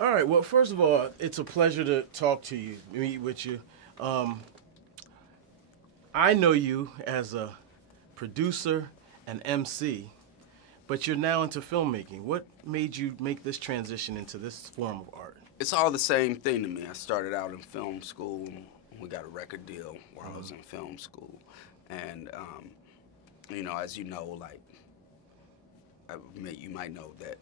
All right. Well, first of all, it's a pleasure to talk to you, meet with you. I know you as a producer and MC, but you're now into filmmaking. What made you make this transition into this form of art? It's all the same thing to me. I started out in film school. We got a record deal while I was in film school. And, you know, as you know, like, you might know that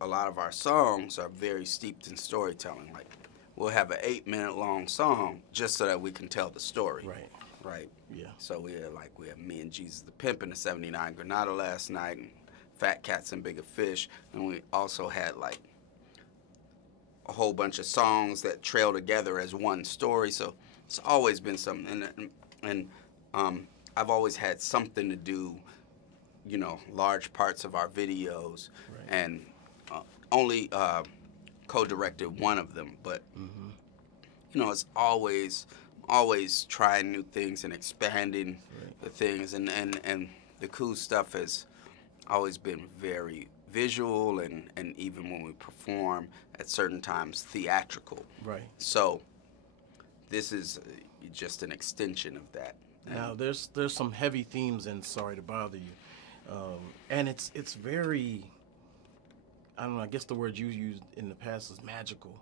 a lot of our songs are very steeped in storytelling. Like, we'll have an 8-minute long song just so that we can tell the story. Right. Yeah. So we had Me and Jesus the Pimp in the 79 Granada last night, and Fat Cats and Bigger Fish, and we also had like a whole bunch of songs that trail together as one story. So it's always been something, and I've always had something to do, you know, large parts of our videos, and only co-directed one of them, but you know, it's always trying new things and expanding the things, and the cool stuff has always been very visual, and even when we perform at certain times theatrical. So this is just an extension of that. Now there's some heavy themes in Sorry to Bother You, and it's very, I don't know, I guess the word you used in the past is magical.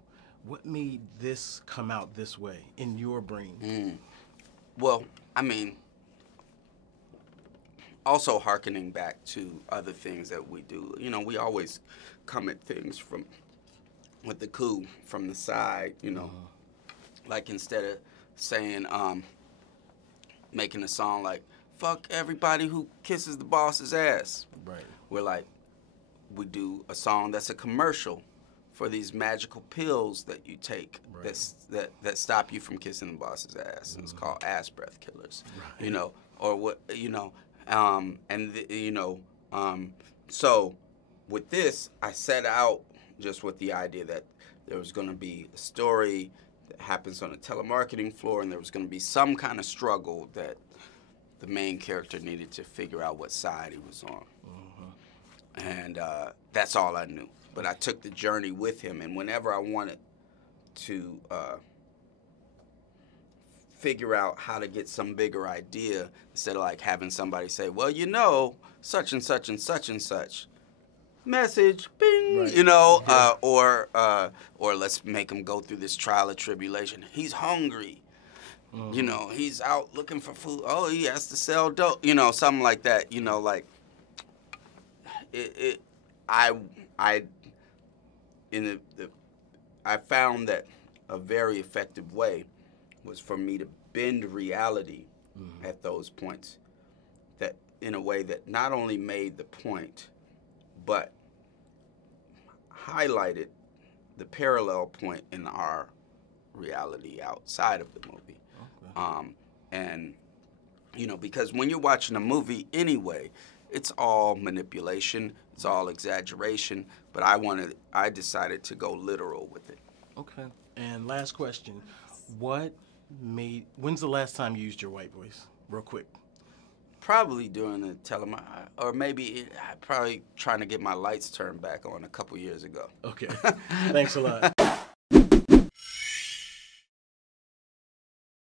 What made this come out this way in your brain? Well, I mean, also hearkening back to other things that we do. You know, we always come at things with the Coupe from the side, you know. Like, instead of saying, making a song like, fuck everybody who kisses the boss's ass. We're like, we do a song that's a commercial for these magical pills that you take that stop you from kissing the boss's ass. It's called ass breath killers. You know, or what, you know, you know, so with this, I set out just with the idea that there was going to be a story that happens on a telemarketing floor, and there was going to be some kind of struggle that the main character needed to figure out what side he was on. And that's all I knew. But I took the journey with him, and whenever I wanted to figure out how to get some bigger idea, instead of like having somebody say, well, you know, such and such and such and such, message, bing, you know, or let's make him go through this trial of tribulation. He's hungry. You know, he's out looking for food. Oh, he has to sell dope. You know, something like that. You know, like I found that a very effective way was for me to bend reality at those points, that in a way that not only made the point, but highlighted the parallel point in our reality outside of the movie. And, you know, because when you're watching a movie anyway, it's all manipulation, it's all exaggeration, but I decided to go literal with it. Okay. And last question, when's the last time you used your white voice? Real quick. Probably during the telemarketer, or maybe probably trying to get my lights turned back on a couple years ago. Okay. Thanks a lot.